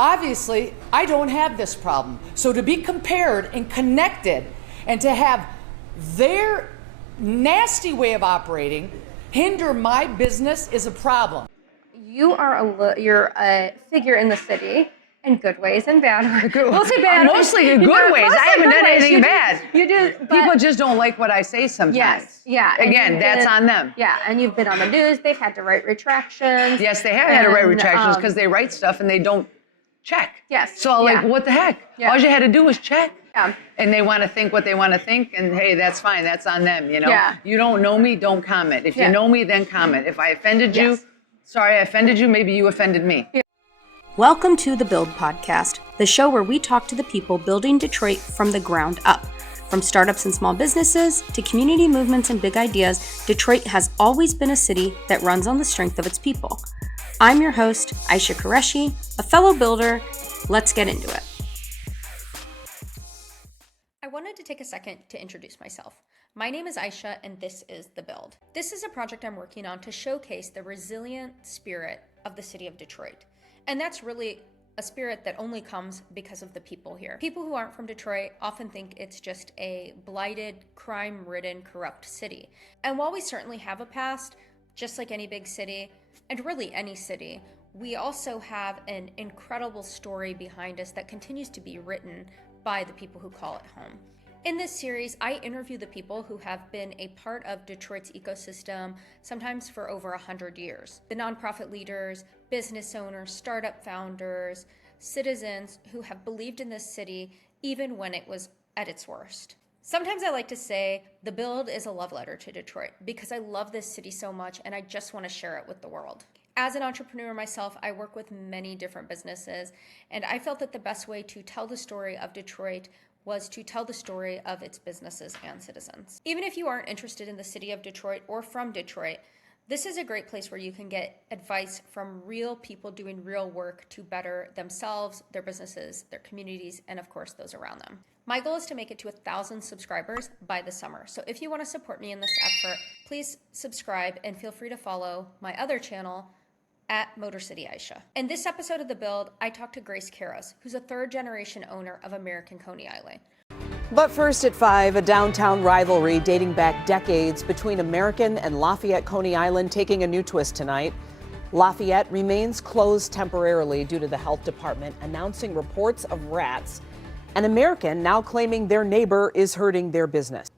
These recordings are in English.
Obviously, I don't have this problem. So to be compared and connected and to have their nasty way of operating hinder my business is a problem. You're a figure in the city in good ways and bad ways. We'll say bad ways. Mostly in good ways. I haven't done anything bad. You do. People just don't like what I say sometimes. Yes. Yeah. Again, that's on them. Yeah. And you've been on the news. They've had to write retractions. Yes, they have had to write retractions because they write stuff and they don't check. Yes. So like, what the heck? Yeah. All you had to do was check. Yeah. And they want to think what they want to think, and hey, that's fine. That's on them, you know? Yeah. You don't know me, don't comment. If you know me, then comment. If I offended you, sorry I offended you, maybe you offended me. Yeah. Welcome to the Build Podcast, the show where we talk to the people building Detroit from the ground up. From startups and small businesses to community movements and big ideas, Detroit has always been a city that runs on the strength of its people. I'm your host, Aisha Qureshi, a fellow builder. Let's get into it. I wanted to take a second to introduce myself. My name is Aisha, and this is The Build. This is a project I'm working on to showcase the resilient spirit of the city of Detroit. And that's really a spirit that only comes because of the people here. People who aren't from Detroit often think it's just a blighted, crime-ridden, corrupt city. And while we certainly have a past, just like any big city, and really any city, we also have an incredible story behind us that continues to be written by the people who call it home. In this series, I interview the people who have been a part of Detroit's ecosystem, sometimes for over 100 years. The nonprofit leaders, business owners, startup founders, citizens who have believed in this city even when it was at its worst. Sometimes I like to say The Build is a love letter to Detroit because I love this city so much and I just want to share it with the world. As an entrepreneur myself, I work with many different businesses, and I felt that the best way to tell the story of Detroit was to tell the story of its businesses and citizens. Even if you aren't interested in the city of Detroit or from Detroit, this is a great place where you can get advice from real people doing real work to better themselves, their businesses, their communities, and of course, those around them. My goal is to make it to 1,000 subscribers by the summer. So if you want to support me in this effort, please subscribe and feel free to follow my other channel, at Motor City Aisha. In this episode of The Build, I talked to Grace Keros, who's a third-generation owner of American Coney Island. But first at 5, a downtown rivalry dating back decades between American and Lafayette Coney Island taking a new twist tonight. Lafayette remains closed temporarily due to the health department announcing reports of rats, and American now claiming their neighbor is hurting their business.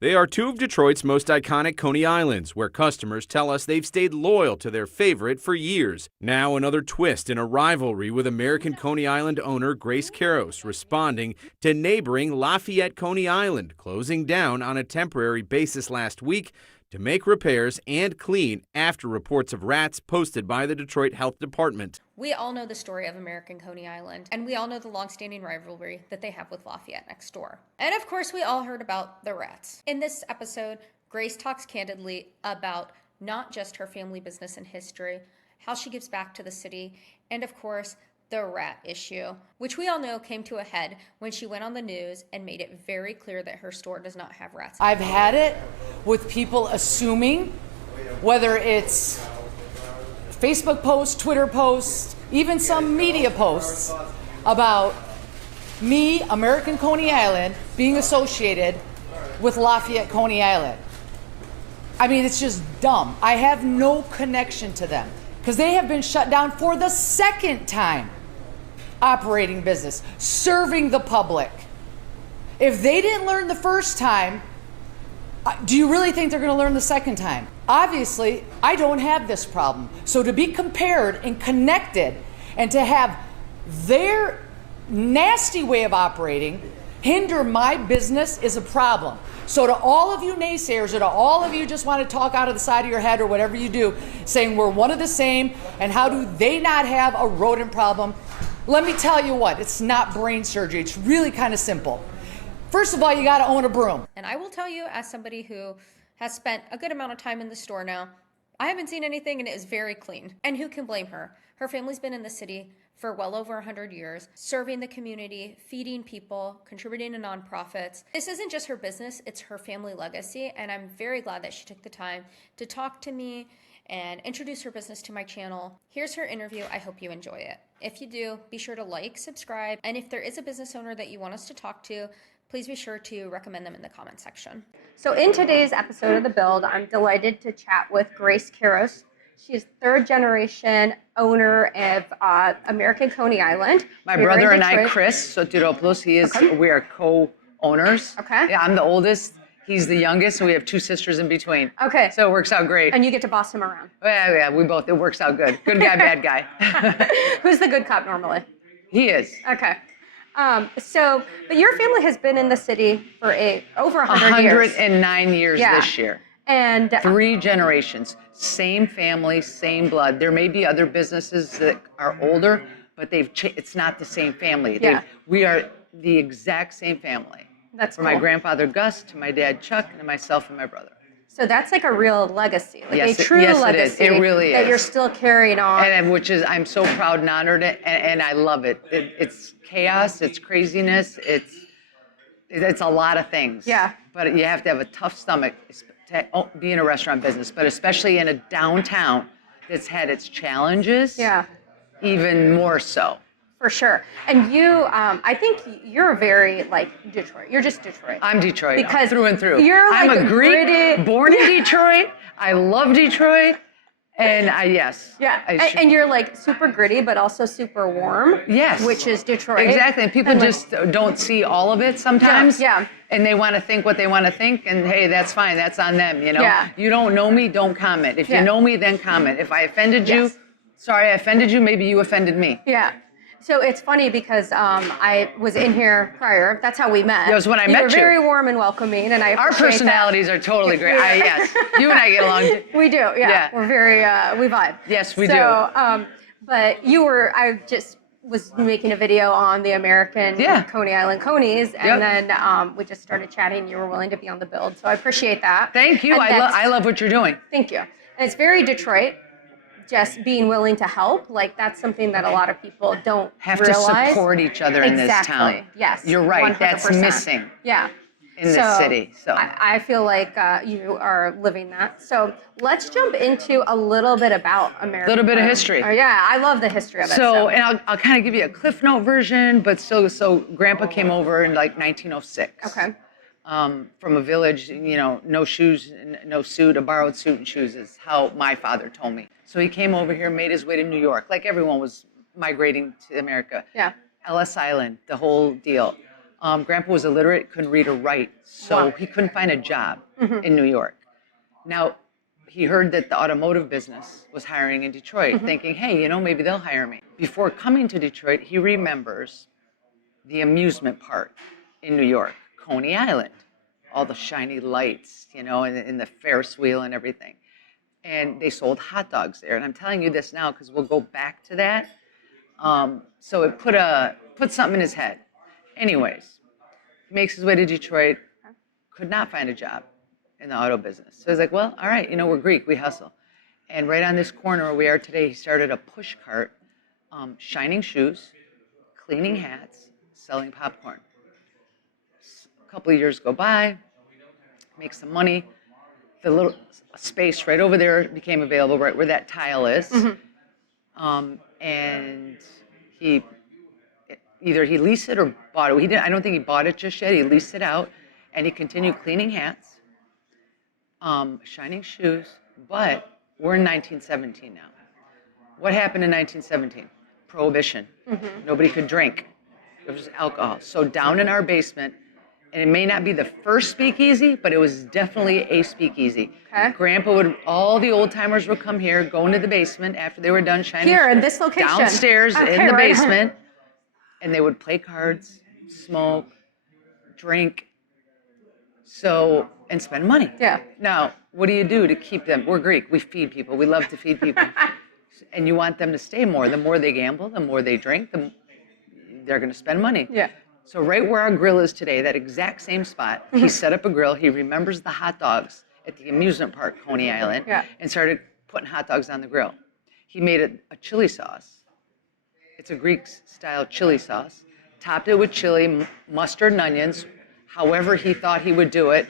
They are two of Detroit's most iconic Coney Islands, where customers tell us they've stayed loyal to their favorite for years. Now another twist in a rivalry with American Coney Island owner Grace Keros responding to neighboring Lafayette Coney Island, closing down on a temporary basis last week to make repairs and clean after reports of rats posted by the Detroit Health Department. We all know the story of American Coney Island, and we all know the long-standing rivalry that they have with Lafayette next door. And of course, we all heard about the rats. In this episode, Grace talks candidly about not just her family business and history, how she gives back to the city, and of course, the rat issue, which we all know came to a head when she went on the news and made it very clear that her store does not have rats. I've had it with people assuming, whether it's Facebook posts, Twitter posts, even some media posts about me, American Coney Island, being associated with Lafayette Coney Island. I mean, it's just dumb. I have no connection to them because they have been shut down for the second time operating business, serving the public. If they didn't learn the first time, do you really think they're going to learn the second time? Obviously, I don't have this problem. So to be compared and connected and to have their nasty way of operating hinder my business is a problem. So to all of you naysayers, or to all of you just want to talk out of the side of your head or whatever you do, saying we're one of the same and how do they not have a rodent problem, let me tell you what, it's not brain surgery. It's really kind of simple. First of all, you got to own a broom. And I will tell you, as somebody who has spent a good amount of time in the store now, I haven't seen anything and it is very clean. And who can blame her? Her family's been in the city for well over 100 years, serving the community, feeding people, contributing to nonprofits. This isn't just her business, it's her family legacy, and I'm very glad that she took the time to talk to me and introduce her business to my channel. Here's her interview. I hope you enjoy it. If you do, be sure to like, subscribe, and if there is a business owner that you want us to talk to, please be sure to recommend them in the comment section. So in today's episode of The Build, I'm delighted to chat with Grace Keros. She is third generation owner of American Coney Island. My brother and I, Chris Sotiropoulos, we are co-owners. Okay. Yeah, I'm the oldest. He's the youngest, and we have two sisters in between. Okay. So it works out great. And you get to boss him around. Yeah, it works out good. Good guy, bad guy. Who's the good cop normally? He is. Okay. But your family has been in the city for over 100 years. 109 years this year. And 3 generations, same family, same blood. There may be other businesses that are older, but it's not the same family. We are the exact same family. That's From cool. my grandfather Gus to my dad Chuck and myself and my brother. So that's like a real legacy, like Yes, a true yes, legacy it is. It really that is. you're still carrying on. And which is, I'm so proud and honored, and I love it. It's chaos, it's craziness, it's a lot of things. Yeah. But you have to have a tough stomach to be in a restaurant business, but especially in a downtown that's had its challenges. Yeah. Even more so. For sure. And you, I think you're very like Detroit. You're just Detroit. I'm Detroit because through and through. You're like I'm a Greek, gritty, born in Detroit. I love Detroit, and and you're like super gritty, but also super warm. Yes. Which is Detroit. Exactly. And people just don't see all of it sometimes. Yeah. And they want to think what they want to think, and hey, that's fine. That's on them, you know? Yeah. You don't know me, don't comment. If you know me, then comment. If I offended you, sorry I offended you, maybe you offended me. Yeah. So it's funny because I was in here prior. That's how we met. That was when I met you. You were very warm and welcoming, and I Our appreciate personalities are totally great. Yes. You and I get along. We do, yeah. We're very, we vibe. Yes, we do. But I just was making a video on the American Coney Island Conies, and then we just started chatting. You were willing to be on the build, so I appreciate that. Thank you. I love what you're doing. Thank you. And it's very Detroit. Just being willing to help, like that's something that a lot of people don't have realize. To support each other in this town. Yes. You're right. 100%. That's missing. Yeah. In this city. So I feel like you are living that. So let's jump into a little bit about America. A little bit of history. Oh, yeah, I love the history of it. So, and I'll kind of give you a Cliff Note version, but still, so Grandpa came over in like 1906. Okay. From a village, no shoes, no suit, a borrowed suit and shoes is how my father told me. So he came over here, made his way to New York, like everyone was migrating to America. Yeah. Ellis Island, the whole deal. Grandpa was illiterate, couldn't read or write, so he couldn't find a job in New York. Now, he heard that the automotive business was hiring in Detroit, thinking, hey, maybe they'll hire me. Before coming to Detroit, he remembers the amusement park in New York, Coney Island, all the shiny lights, and the Ferris wheel and everything. And they sold hot dogs there. And I'm telling you this now because we'll go back to that. So it put something in his head. Anyways, he makes his way to Detroit, could not find a job in the auto business. So he's like, well, all right, we're Greek, we hustle. And right on this corner where we are today, he started a Pushcart, shining shoes, cleaning hats, selling popcorn. A couple of years go by, makes some money. The little space right over there became available, right where that tile is. And he leased it or bought it. I don't think he bought it just yet. He leased it out, and he continued cleaning hats, shining shoes. But we're in 1917 now. What happened in 1917? Prohibition. Nobody could drink. There was alcohol. So down in our basement, and it may not be the first speakeasy, but it was definitely a speakeasy. Okay. Grandpa all the old timers would come here, go into the basement after they were done shining. Here in this location. Downstairs in the basement, and they would play cards, smoke, drink, and spend money. Yeah. Now, what do you do to keep them? We're Greek. We feed people. We love to feed people. And you want them to stay more. The more they gamble, the more they drink, they're going to spend money. Yeah. So right where our grill is today, that exact same spot, he set up a grill. He remembers the hot dogs at the amusement park, Coney Island, and started putting hot dogs on the grill. He made a chili sauce. It's a Greek-style chili sauce. Topped it with chili, mustard and onions, however he thought he would do it.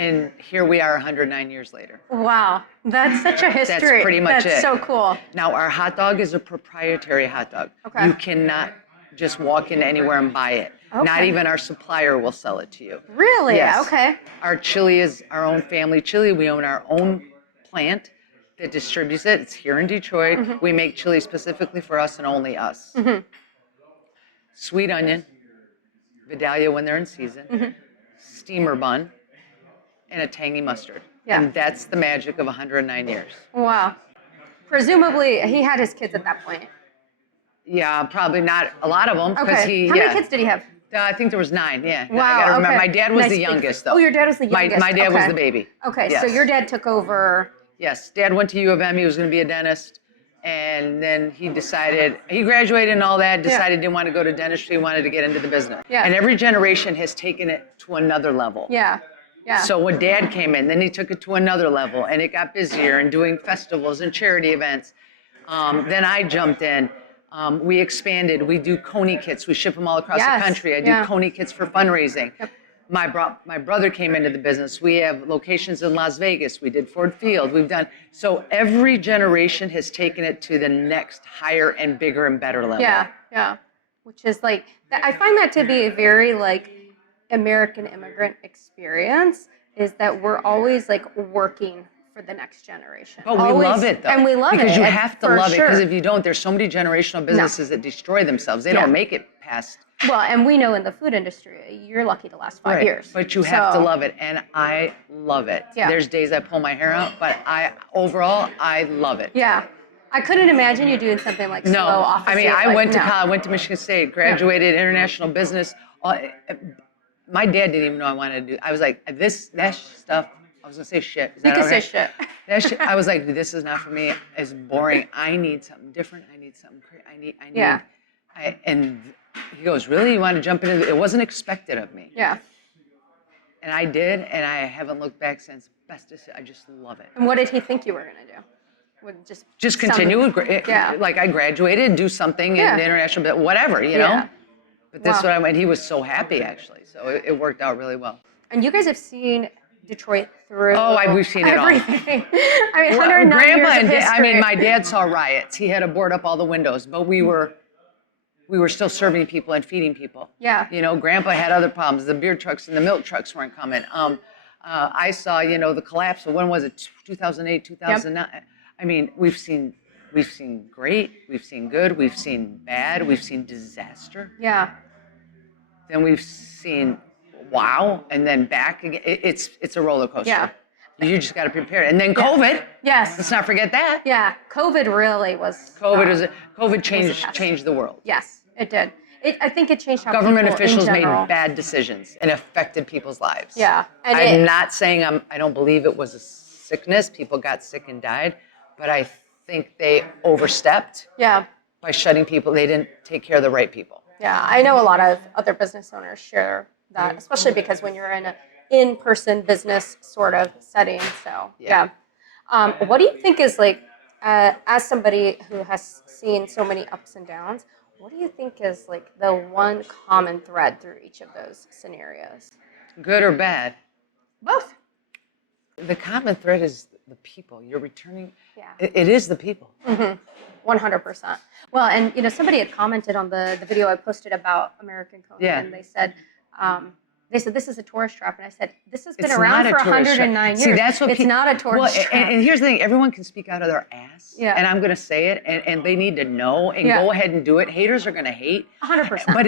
And here we are 109 years later. Wow, that's such a history. That's pretty much That's it. so cool. Now, our hot dog is a proprietary hot dog. Okay. You cannot just walk in anywhere and buy it. Not Okay. even our supplier will sell it to you. Really? Yes. Okay. Our chili is our own family chili. We own our own plant that distributes it. It's here in Detroit. Mm-hmm. We make chili specifically for us and only us. Sweet onion, Vidalia when they're in season, steamer bun, and a tangy mustard. Yeah. And that's the magic of 109 years. Wow. Presumably, he had his kids at that point. Yeah, probably not a lot of them. Okay. How many kids did he have? I think there was 9, yeah. Wow, I gotta remember. okay. My dad was Nice the big- youngest, though. Oh, your dad was the youngest. My dad was Okay. the baby. Okay, Yes. so your dad took over. Yes, Dad went to U of M. He was going to be a dentist. And then he graduated and all that, decided he didn't want to go to dentistry, he wanted to get into the business. Yeah. And every generation has taken it to another level. Yeah. Yeah. So when Dad came in, then he took it to another level, and it got busier and doing festivals and charity events. Then I jumped in. We expanded. We do Coney kits. We ship them all across Yes, the country. I do yeah. Coney kits for fundraising. Yep. My brother came into the business. We have locations in Las Vegas. We did Ford Field. So every generation has taken it to the next higher and bigger and better level. Yeah. Yeah. Which is like, I find that to be a very like American immigrant experience, is that we're always like working for the next generation. But we Always- love it, though. And we love it. Because you and have to for love it. Because sure. if you don't, there's so many generational businesses that destroy themselves. They Yeah. don't make it past. Well, and we know in the food industry, you're lucky to last 5 years. But you have to So- love it, and I love it. Yeah. There's days I pull my hair out, but overall, I love it. Yeah. I couldn't imagine you doing something like No, slow office. I mean, I went to no. college, went to Michigan State, graduated international business. My dad didn't even know I wanted to do. I was like, that stuff. I was gonna say shit. Is You that can all say right? shit. That shit. I was like, this is not for me. It's boring. I need something different. I need something. I need. Yeah. And he goes, really? You want to jump into it? It wasn't expected of me. Yeah. And I did, and I haven't looked back since. I just love it. And what did he think you were gonna do? Would Just continue. Yeah. Like I graduated, do something Yeah. in the international, but whatever, you know. Yeah. But that's Wow. what I went. He was so happy, actually. So it worked out really well. And you guys have seen Detroit through We've seen it all. everything. I mean, Well, 109 Grandpa years of and history. my dad saw riots. He had to board up all the windows, but we were still serving people and feeding people. Yeah. You know, Grandpa had other problems. The beer trucks and the milk trucks weren't coming. I saw, the collapse of, when was it? 2008, 2009. Yep. I mean, we've seen great, we've seen good, we've seen bad, we've seen disaster. Yeah. Then we've seen wow, and then back again. It's a roller coaster. Yeah. You just got to prepare. And then COVID. Yes. Let's not forget that. Yeah. COVID really was. COVID changed the world. Yes, it did. I think it changed how Government people officials in made general. bad decisions and affected people's lives. Yeah. And I'm not saying I don't believe it was a sickness. People got sick and died, but I think they overstepped. Yeah. By shutting people. They didn't take care of the right people. Yeah, I know a lot of other business owners share that, especially because when you're in an in-person business sort of setting. So yeah. What do you think is like, as somebody who has seen so many ups and downs, what do you think is like the one common thread through each of those scenarios? Good or bad? Both. The common thread is the people. You're returning. Yeah. It is the people. 100%. Well, and somebody had commented on the video I posted about American Coney, and they said this is a tourist trap, and I said this has been It's around not a for tourist trap. 109 years. See, that's what it's not a tourist trap. And here's the thing: everyone can speak out of their ass, Yeah. and I'm going to say it, and they need to know, and Yeah. go ahead and do it. Haters are going to hate. 100%. But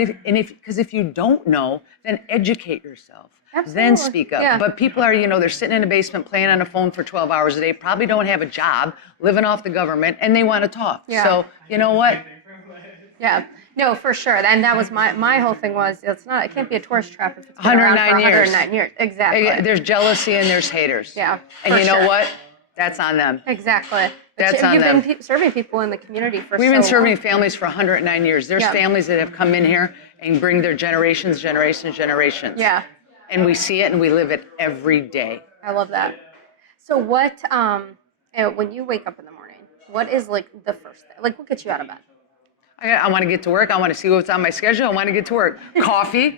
if you don't know, then educate yourself. Absolutely. Then speak up. Yeah. But people are, they're sitting in a basement playing on a phone for 12 hours a day, probably don't have a job, living off the government, and they want to talk. Yeah. So you know what? Yeah, no, for sure. And that was my whole thing was it can't be a tourist trap if it's been around for 109 years. Exactly. There's jealousy and there's haters. Yeah, And for you know sure. what? That's on them. Exactly. That's on You've them. been serving people in the community for We've so been serving long. families for 109 years. There's Yeah. families that have come in here and bring their generations. Yeah. And we see it and we live it every day. I love that. So what, when you wake up in the morning, what is like the first thing? Like what gets you out of bed? I want to get to work. I want to see what's on my schedule. I want to get to work. Coffee.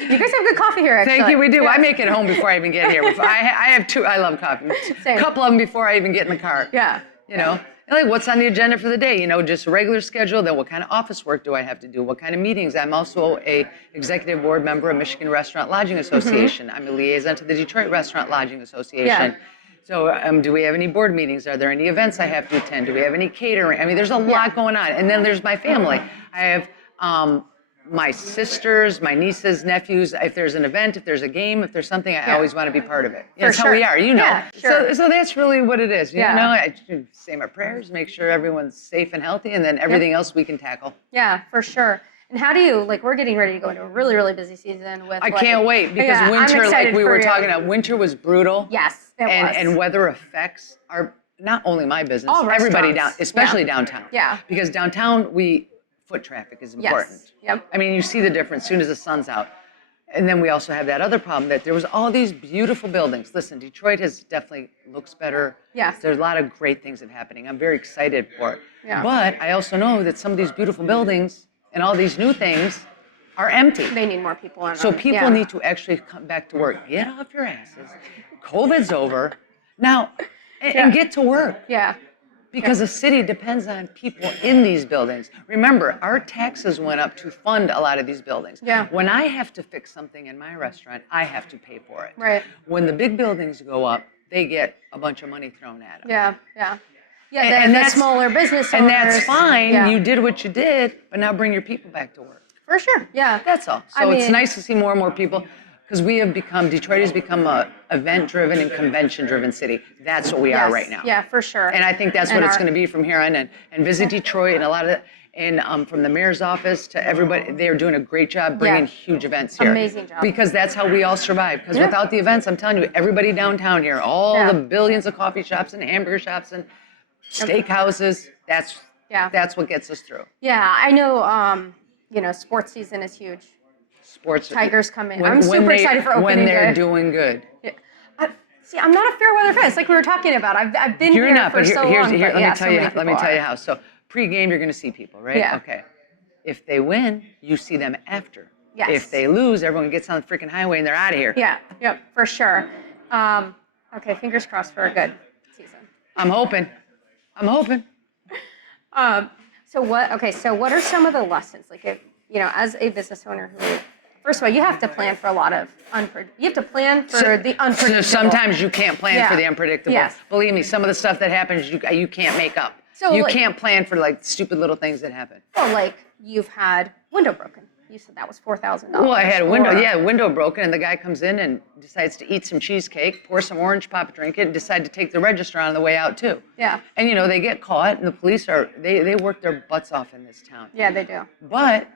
You guys have good coffee here, actually. Thank you, we do. Yeah. I make it home before I even get here. I have two, I love coffee. Same. A couple of them before I even get in the car. Yeah. You know, and like what's on the agenda for the day? You know, just a regular schedule. Then what kind of office work do I have to do? What kind of meetings? I'm also a executive board member of Michigan Restaurant Lodging Association. I'm a liaison to the Detroit Restaurant Lodging Association. Yeah. So do we have any board meetings? Are there any events I have to attend? Do we have any catering? I mean, there's a lot going on. And then there's my family. I have my sisters, my nieces, nephews. If there's an event, if there's a game, if there's something, I always want to be part of it. That's how we are, you know. Yeah, sure. So that's really what it is. You Yeah. know, I say my prayers, make sure everyone's safe and healthy, and then everything else we can tackle. Yeah, for sure. And how do you, like, we're getting ready to go into a really, really busy season with, I can't wait because I'm winter, like excited we were for you. talking about, winter was brutal. Yes, it was. And weather affects not only my business, All everybody restaurants. especially downtown. Yeah. Because downtown, foot traffic is important. Yes. Yep. I mean, you see the difference as soon as the sun's out. And then we also have that other problem that there was all these beautiful buildings. Listen, Detroit definitely looks better. Yes. There's a lot of great things that are happening. I'm very excited for it. Yeah. But I also know that some of these beautiful buildings and all these new things are empty. They need more people in So them. people need to actually come back to work. Get off your asses. COVID's over. Now, and get to work. Yeah. Because the city depends on people in these buildings. Remember, our taxes went up to fund a lot of these buildings. Yeah. When I have to fix something in my restaurant, I have to pay for it. Right. When the big buildings go up, they get a bunch of money thrown at them. Yeah, yeah. Yeah, And the that's- smaller business owners. And that's fine. Yeah. You did what you did, but now bring your people back to work. For sure, yeah. That's all. I So it's mean- nice to see more and more people, because Detroit has become a event-driven and convention-driven city. That's what we are Yes. right now. Yeah, for sure. And I think that's And what it's our- going to be from here on. And Visit Detroit and a lot of and from the mayor's office to everybody, they're doing a great job bringing huge events here. Amazing job. Because that's how we all survive. Because Yeah. without the events, I'm telling you, everybody downtown here, all Yeah. the billions of coffee shops and hamburger shops and steakhouses, that's what gets us through. Yeah, I know, sports season is huge. Sports. Tigers come in. I'm super excited for opening when they're day. doing good. Yeah. See, I'm not a fair weather fan. It's like we were talking about. I've been You're here not, for but so long. let but me yeah, tell so you. many Let me people tell you are. how. So pre-game, you're going to see people, right? Yeah. Okay. If they win, you see them after. Yes. If they lose, everyone gets on the freaking highway and they're out of here. Yeah, yep, for sure. Okay, fingers crossed for a good season. I'm hoping. So what are some of the lessons? Like, if as a business owner who, first of all, you have to plan for a lot of you have to plan for the unpredictable. Sometimes you can't plan for the unpredictable. Yes. Believe me, some of the stuff that happens, you can't make up. So, you like- can't plan for like stupid little things that happen. Well, like you've had window broken. You said that was $4,000. Well, I had a window broken, and the guy comes in and decides to eat some cheesecake, pour some orange pop, drink it, and decide to take the register on the way out too. Yeah. And they get caught, and the police they work their butts off in this town. Yeah, they do. But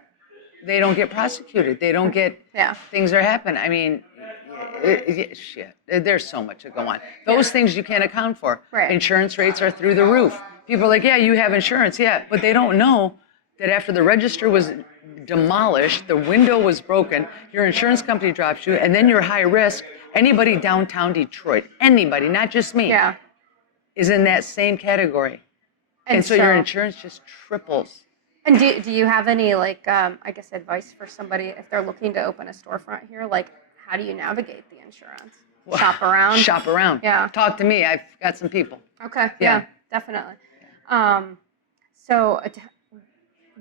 they don't get prosecuted. They don't get things that happen. I mean, shit. There's so much to go on. Those things you can't account for. Right. Insurance rates are through the roof. People are like, yeah, you have insurance, yeah, but they don't know that after the register was demolished, the window was broken, your insurance company drops you, and then you're high risk. Anybody downtown Detroit, anybody, not just me, is in that same category. And so your insurance just triples. And do you have any, like, I guess, advice for somebody if they're looking to open a storefront here? Like, how do you navigate the insurance? Shop around? Shop around. Yeah. Talk to me. I've got some people. Okay. Yeah. Yeah, definitely.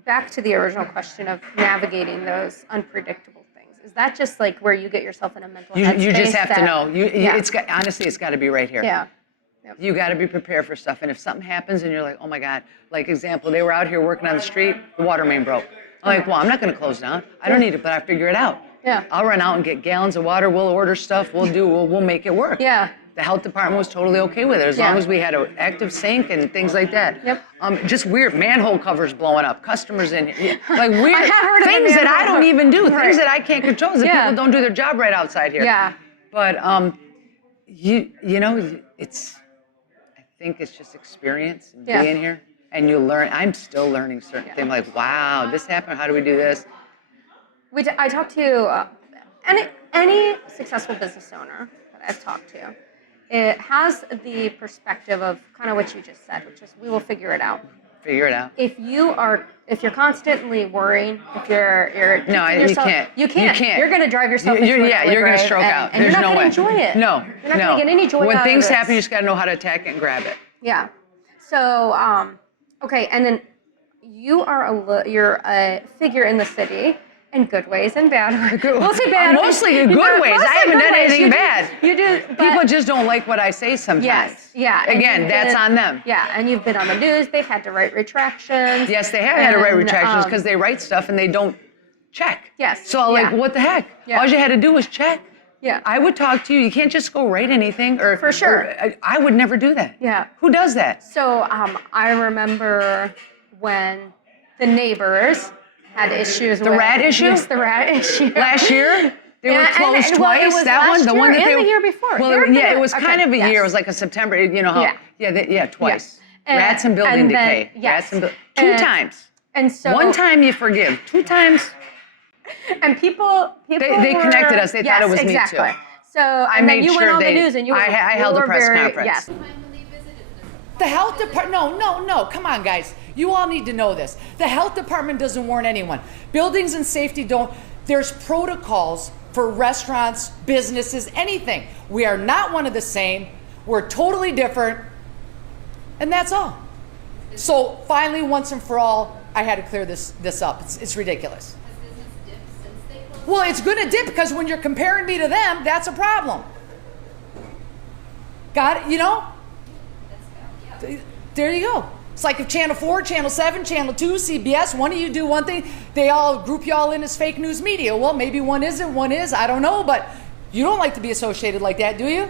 Back to the original question of navigating those unpredictable things. Is that just like where you get yourself in a mental headspace? You just have to know. Honestly, It's got to be right here. Yeah. You got to be prepared for stuff. And if something happens and you're like, oh my God, like example, they were out here working on the street, the water main broke. I'm like, well, I'm not going to close down. I don't need it, but I figure it out. Yeah. I'll run out and get gallons of water. We'll order stuff. We'll make it work. Yeah. The health department was totally okay with it as long as we had an active sink and things like that. Yep. Just weird manhole covers blowing up, customers in like weird I have heard of things the that I manhole don't even do, Right. things that I can't control. That people don't do their job right outside here. Yeah. But I think it's just experience and being here, and you learn. I'm still learning certain things. Like, wow, this happened. How do we do this? I talked to any successful business owner that I've talked to. It has the perspective of kind of what you just said, which is we will figure it out. Figure it out. If you're constantly worrying, if you're No, teaching you yourself, can't. you can't. You can't. You're going to drive yourself into an Yeah, early you're going to grave, stroke out. and There's you're not no way. going to enjoy it. No, you're not going to get any joy When out things of this. happen, you just got to know how to attack it and grab it. Yeah. So, okay, and then you're a figure in the city in good ways and bad ways. We'll say bad. Mostly in good ways. I haven't done anything bad. You do. But People just don't like what I say sometimes. yes. Yeah. and Again, you've that's been- on them. Yeah, and you've been on the news. They've had to write retractions. Yes, they have had to write And, retractions because they write stuff and they don't check. Yes, So like, yeah. what the heck? Yeah. All you had to do was check. Yeah. I would talk to you. You can't just go write anything. For sure. I would never do that. Yeah. Who does that? So I remember when the neighbors had issues with The rat issue? Yes, the rat issue. Last year, they were Yeah, closed and, well, it twice. was That last one, the year one that and they the year before. Well, There have yeah, been it was okay, kind of a yes. year. It was like a September. You know how? Yeah. Twice. And- Rats and building and then- decay. yes. Rats and two And- times. And so One time you forgive. 2 times. and people They were, connected us. They thought it was exactly. me too. So and made then you sure went on they- the news and you were, I held you a were press very, conference. Yes. The health department, no, come on, guys. You all need to know this. The health department doesn't warn anyone. Buildings and safety don't. There's protocols for restaurants, businesses, anything. We are not one of the same. We're totally different. And that's all. So finally, once and for all, I had to clear this up. It's ridiculous. Well, it's going to dip because when you're comparing me to them, that's a problem. Got it? You know? There you go. It's like if Channel 4, Channel 7, Channel 2, CBS, one of you do one thing, they all group you all in as fake news media. Well, maybe one isn't, one is, I don't know, but you don't like to be associated like that, do you?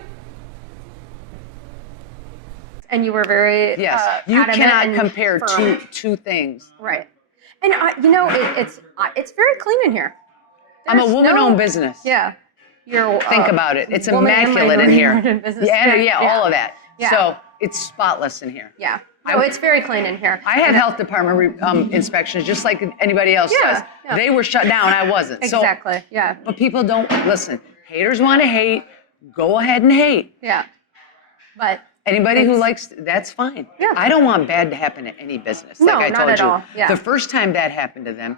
And you were very Yes. You adamant cannot and compare firm. two things. Right. And it's very clean in here. I'm a There's woman-owned no- business. Yeah. You're Think about it. It's woman and immaculate in here. minority-owned business. Yeah, all of that. Yeah. So it's spotless in here. Yeah. No, it's very clean in here. I had health department inspections just like anybody else Yeah, does. yeah. They were shut down. I wasn't. Exactly. Yeah. So, but people don't listen. Haters want to hate. Go ahead and hate. Yeah. But Anybody who It's- likes, that's fine. Yeah. I don't want bad to happen to any business. No, like I not told at you. all. Yeah. The first time that happened to them,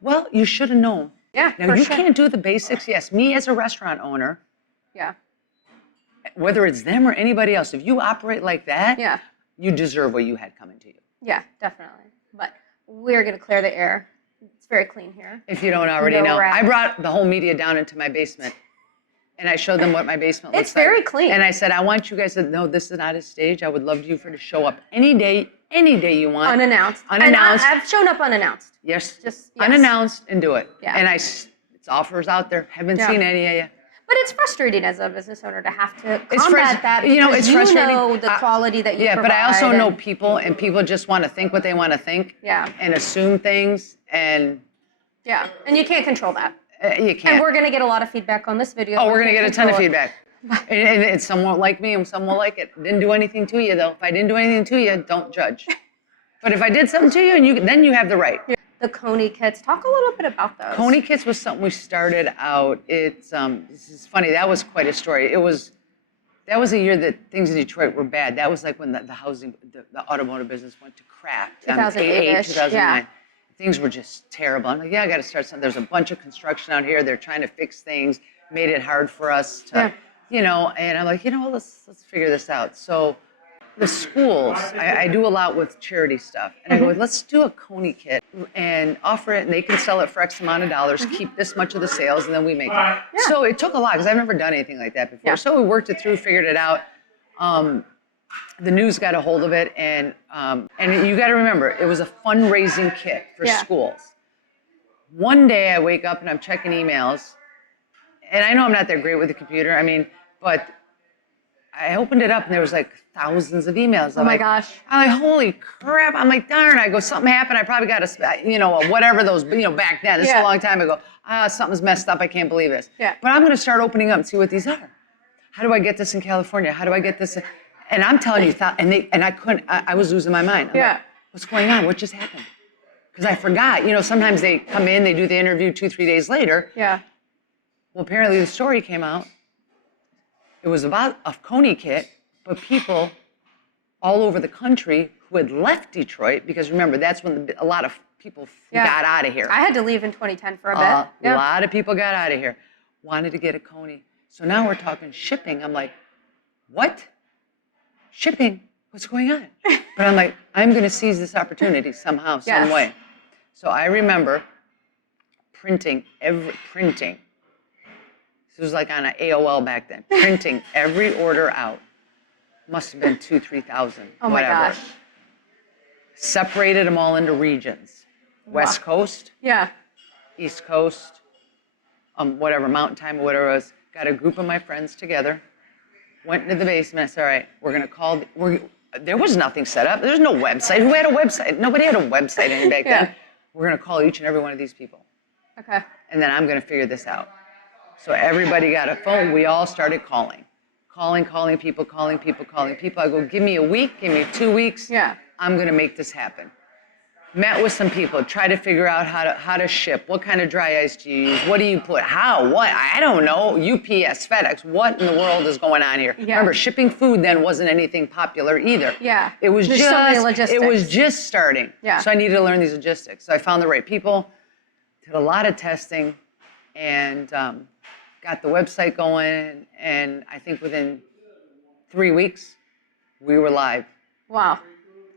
well, you should have known. Yeah, Now for you sure. can't do the basics. Yes, me as a restaurant owner, yeah. whether it's them or anybody else, if you operate like that, Yeah. you deserve what you had coming to you. Yeah, definitely. But we're going to clear the air. It's very clean here. If you don't already No know. rats. I brought the whole media down into my basement. And I showed them what my basement looks It's like. very clean. And I said, I want you guys to know this is not a stage. I would love you for to show up any day you want. Unannounced. Unannounced. And I've shown up unannounced. Yes. Just- yes. Unannounced and do it. Yeah. And it's offers out there. Haven't Yeah. seen any of you. But it's frustrating as a business owner to have to It's combat that because you know, it's frustrating. know the quality that you Yeah, provide. but I also know and- people, and people just want to think what they want to think. Yeah. And assume things, and Yeah, and you can't control that. you can't. And we're going to get a lot of feedback on this video. Oh, We we're gonna can't get a ton of control it. feedback. And some won't like me, and some will like it. Didn't do anything to you, though. If I didn't do anything to you, don't judge. But if I did something to you, and then you have the right. The Coney kits. Talk a little bit about those. Coney kits was something we started out. It's this is funny. That was quite a story. That was a year that things in Detroit were bad. That was like when the automotive business went to crap. 2008-ish, 2009. yeah. Things were just terrible. I'm like, yeah, I got to start something. There's a bunch of construction out here. They're trying to fix things. Made it hard for us to, And I'm like, let's figure this out. So the schools, I do a lot with charity stuff. And I go, let's do a Coney kit and offer it, and they can sell it for X amount of dollars, keep this much of the sales, and then we make it. So it took a lot, because I've never done anything like that before. Yeah. So we worked it through, figured it out. The news got a hold of it, and you got to remember, it was a fundraising kit for schools. One day I wake up and I'm checking emails, and I know I'm not that great with the computer, but I opened it up and there was like thousands of emails. Oh my gosh. I'm like, holy crap. I'm like, darn. I go, something happened. I probably got whatever those, back then. This is a long time ago. Something's messed up. I can't believe this. Yeah. But I'm going to start opening up and see what these are. How do I get this in California? How do I get this? And I'm telling you, and I couldn't, I was losing my mind. I'm like, what's going on? What just happened? Because I forgot. Sometimes they come in, they do the interview 2-3 days later. Yeah. Well, apparently the story came out. It was about a Coney kit, but people all over the country who had left Detroit, because remember, that's when a lot of people Yeah. got out of here. I had to leave in 2010 for a bit. A lot of people got out of here, wanted to get a Coney. So now we're talking shipping. I'm like, what? Shipping? What's going on? But I'm like, I'm going to seize this opportunity somehow, some Yes. way. So I remember printing. This was like on an AOL back then. Printing every order out. Must have been 2,000, 3,000, Oh my whatever. gosh. Separated them all into regions. West Coast, Yeah. East Coast, whatever, Mountain Time or whatever it was. Got a group of my friends together. Went into the basement. I said, all right, we're going to call. There was nothing set up. There's no website. Who had a website? Nobody had a website any back then. We're going to call each and every one of these people. Okay. And then I'm going to figure this out. So everybody got a phone. We all started calling people. I go, give me a week, give me 2 weeks. Yeah. I'm going to make this happen. Met with some people, try to figure out how to ship. What kind of dry ice do you use? What do you put? How? What? I don't know. UPS, FedEx. What in the world is going on here? Yeah. Remember, shipping food then wasn't anything popular either. Yeah. It was There's so many It logistics. was just starting. Yeah. So I needed to learn these logistics. So I found the right people, did a lot of testing, and got the website going. And I think within 3 weeks, we were live. Wow.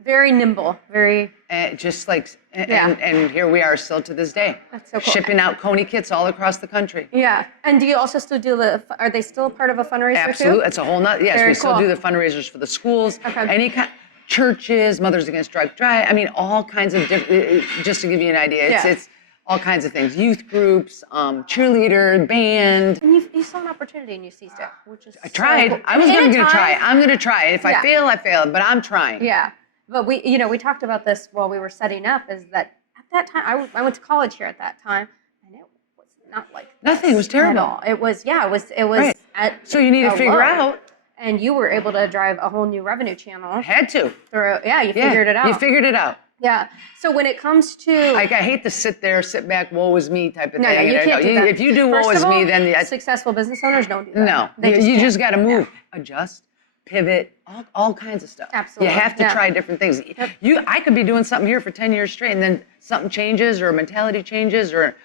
Very nimble. Very. And just like, Yeah. and here we are still to this day. That's so cool. Shipping out Coney kits all across the country. Yeah. And do you also still do are they still part of a fundraiser Absolutely, too? it's a whole nother, yes, Very we still cool. do the fundraisers for the schools, Okay. any kind, churches, Mothers Against Drug Drive, I mean, all kinds of different, just to give you an idea, Yeah. it's all kinds of things, youth groups, cheerleader, band. And you saw an opportunity and you seized it, which is I tried, I was going gonna try, I'm gonna try, if I Yeah. fail, I fail, but I'm trying. Yeah. But we talked about this while we were setting up, is that at that time, I went to college here at that time, and it was not like Nothing, it was this terrible. at all. It was Right. at So you need to a figure low. out, And you were able to drive a whole new revenue channel had to. through. Yeah, you Yeah, figured it out. You figured it out. Yeah. So when it comes to Like, I hate to sit back, woe is me type of no, thing. you know, can't do that. If you do First woe of is all, me, then successful business owners don't do that. no, They you can't. just got to move, adjust, pivot, all kinds of stuff. Absolutely, You have to yeah. try different things. I could be doing something here for 10 years straight, and then something changes, or a mentality changes, or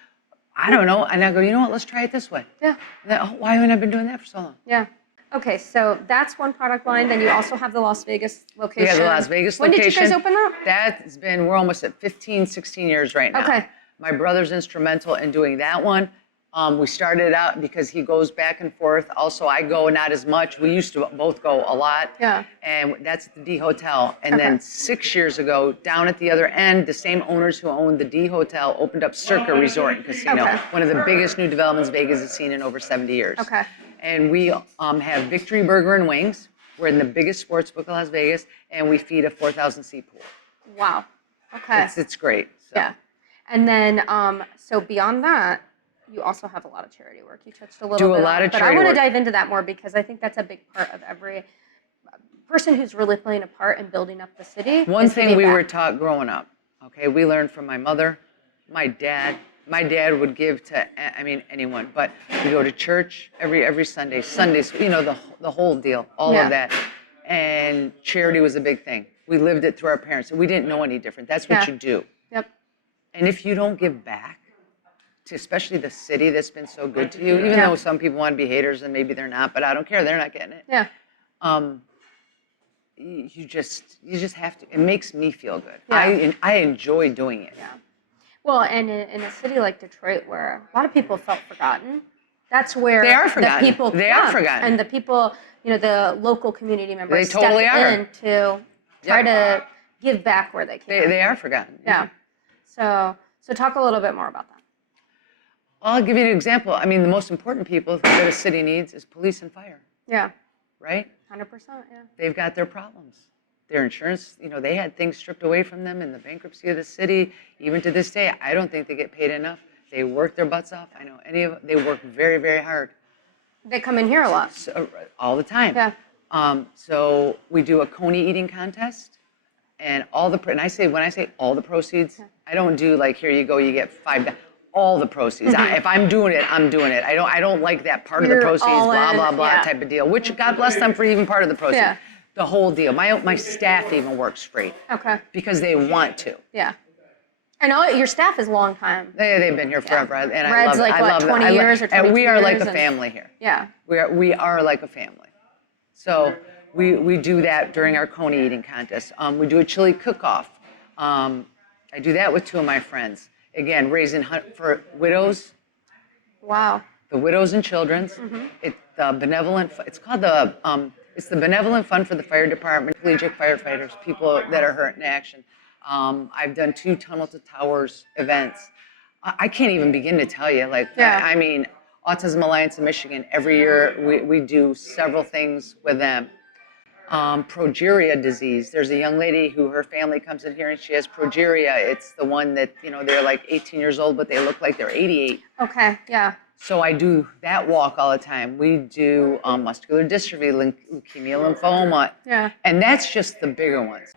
I don't know, and I go, you know what? Let's try it this way. Yeah. And then, why haven't I been doing that for so long? Yeah. Okay, so that's one product line. Then you also have the Las Vegas location. We have the Las Vegas When location. did you guys open that? That's been, we're almost at 15, 16 years right now. Okay. My brother's instrumental in doing that one. We started out because he goes back and forth. Also, I go not as much. We used to both go a lot. Yeah. And that's at the D Hotel. And Okay. then 6 years ago, down at the other end, the same owners who owned the D Hotel opened up Circa Resort and Casino, Okay. one of the biggest new developments Vegas has seen in over 70 years. Okay. And we have Victory Burger and Wings. We're in the biggest sports book in Las Vegas, and we feed a 4,000 seat pool. Wow. Okay. It's great. So. Yeah. And then, so beyond that, you also have a lot of charity work. You touched a little Do bit a lot on it, of but charity I want work. to dive into that more because I think that's a big part of every person who's really playing a part in building up the city. One is to thing give we back. were taught growing up, okay, we learned from my mother, my dad. My dad would give to, anyone, but we go to church every Sunday, Sundays, the whole deal, all Yeah. of that. And charity was a big thing. We lived it through our parents, and we didn't know any different. That's what Yeah. you do. Yep. And if you don't give back to especially the city that's been so good to you, even Yeah. though some people want to be haters and maybe they're not, but I don't care, they're not getting it. Yeah. You just have to. It makes me feel good. Yeah. I enjoy doing it. Yeah. Well, and in a city like Detroit, where a lot of people felt forgotten, that's where They are forgotten. the people They are come. forgotten. And the people, the local community members They totally step are. in to try to give back where they can. They are forgotten. Yeah. So talk a little bit more about that. I'll give you an example. I mean, the most important people that a city needs is police and fire, Yeah. right? 100%. Yeah. They've got their problems. Their insurance, they had things stripped away from them in the bankruptcy of the city. Even to this day, I don't think they get paid enough. They work their butts off. I know they work very, very hard. They come in here a lot. So, all the time. Yeah. So we do a Coney eating contest, and when I say all the proceeds, I don't do like, here you go, you get $5. All the proceeds. If I'm doing it, I'm doing it. I don't like that part of You're the proceeds, all blah in, blah blah yeah. type of deal. Which God bless them for even part of the proceeds. Yeah. The whole deal. My staff even works free. Okay. Because they want to. Yeah. And your staff is a long time. They've been here forever, and Red's I love them. 20 years or 22 and we are like years a family here. Yeah. We are like a family. So we do that during our Coney eating contest. We do a chili cook-off. I do that with 2 of my friends. Again, raising for widows. Wow. The widows and children's. It's benevolent. It's called it's the Benevolent Fund for the Fire Department, collegiate firefighters, people that are hurt in action. I've done 2 Tunnel to Towers events. I can't even begin to tell you. I mean, Autism Alliance of Michigan, every year we do several things with them. Progeria disease. There's a young lady who her family comes in here and she has progeria. It's the one that, they're like 18 years old, but they look like they're 88. Okay, yeah. So I do that walk all the time. We do muscular dystrophy, leukemia, lymphoma. Yeah. And that's just the bigger ones.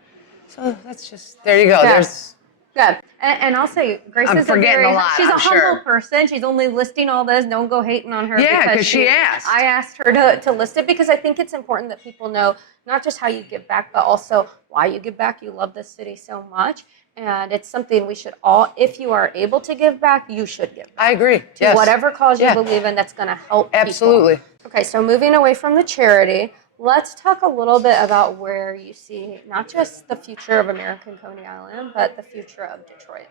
So that's just, there you go. Yeah. There's. Good. And I'll say, Grace I'm is forgetting a lot, she's a I'm humble sure. person. She's only listing all this. Don't go hating on her. Yeah, because she asked. I asked her to list it because I think it's important that people know not just how you give back, but also why you give back. You love this city so much. And it's something we should all, if you are able to give back, you should give back. I agree. To whatever cause you believe in that's going to help Absolutely. people. Okay, so moving away from the charity, let's talk a little bit about where you see not just the future of American Coney Island, but the future of Detroit.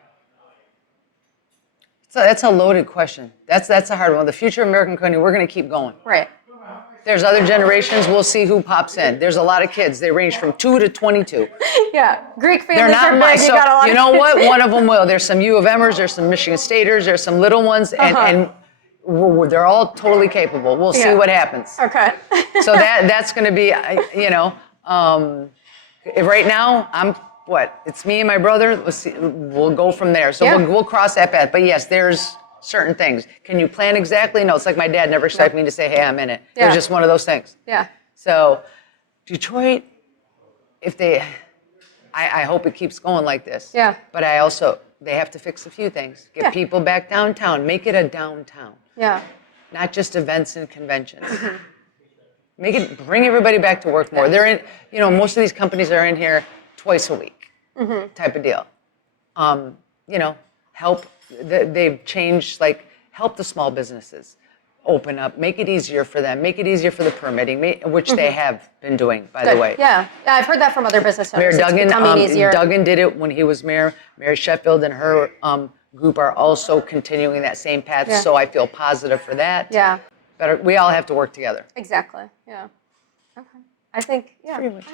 So that's a loaded question. That's a hard one. The future of American Coney, we're going to keep going. Right. There's other generations. We'll see who pops in. There's a lot of kids. They range from 2 to 22. Yeah, Greek families They're not are much. big. So, You got a lot you of know kids. what? One of them will. There's some U of Mers. There's some Michigan Staters. There's some little ones, and they're all totally capable. We'll see what happens. Okay. So that's going to be, right now, it's me and my brother. Let's see, we'll go from there. So we'll cross that path. But yes, there's certain things. Can you plan exactly? No, it's like my dad never expected me to say, hey, I'm in it. Yeah. It's just one of those things. Yeah. So Detroit, I hope it keeps going like this. Yeah. But they have to fix a few things. Get people back downtown. Make it a downtown. Yeah. Not just events and conventions. Bring everybody back to work more. They're in, most of these companies are in here twice a week, type of deal. Help. They've changed, help the small businesses open up, make it easier for them, make it easier for the permitting, which they have been doing, by the way. Yeah, I've heard that from other business owners. Mayor Duggan, it's becoming easier. Duggan did it when he was mayor. Mayor Sheffield and her group are also continuing that same path, so I feel positive for that. Yeah. But we all have to work together. Exactly, yeah. Okay. I think we're moving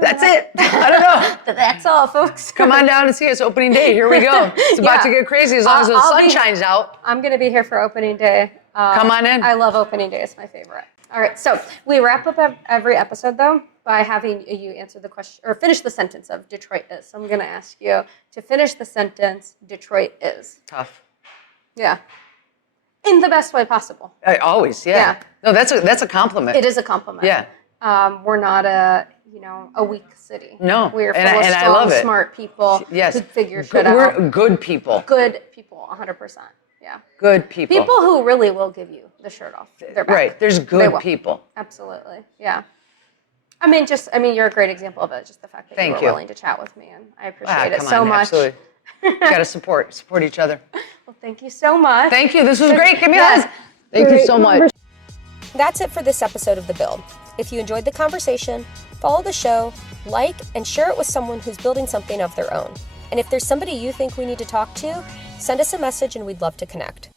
That's on. it. I don't know. That's all, folks. Come on down and see us opening day. Here we go. It's about to get crazy as long as the sun shines out. I'm going to be here for opening day. Come on in. I love opening day. It's my favorite. All right, so we wrap up every episode, though, by having you answer the question, or finish the sentence of Detroit is. So I'm going to ask you to finish the sentence, Detroit is. Tough. Yeah. In the best way possible. Always, yeah. No, that's a compliment. It is a compliment. Yeah. We're not a weak city. No. We're full and of I strong, love it. smart people Yes. who figure shit out. We're good people. Good people, 100%. Yeah. Good people. People who really will give you the shirt off their back. Right. There's They good will. people. Absolutely. Yeah. You're a great example of it. Just the fact that you were willing to chat with me, and I appreciate it so much. Absolutely. Got to support each other. Well, thank you so much. Thank you. This was great. Give me a hug. Thank you so much. That's it for this episode of The Build. If you enjoyed the conversation, follow the show, like, and share it with someone who's building something of their own. And if there's somebody you think we need to talk to, send us a message and we'd love to connect.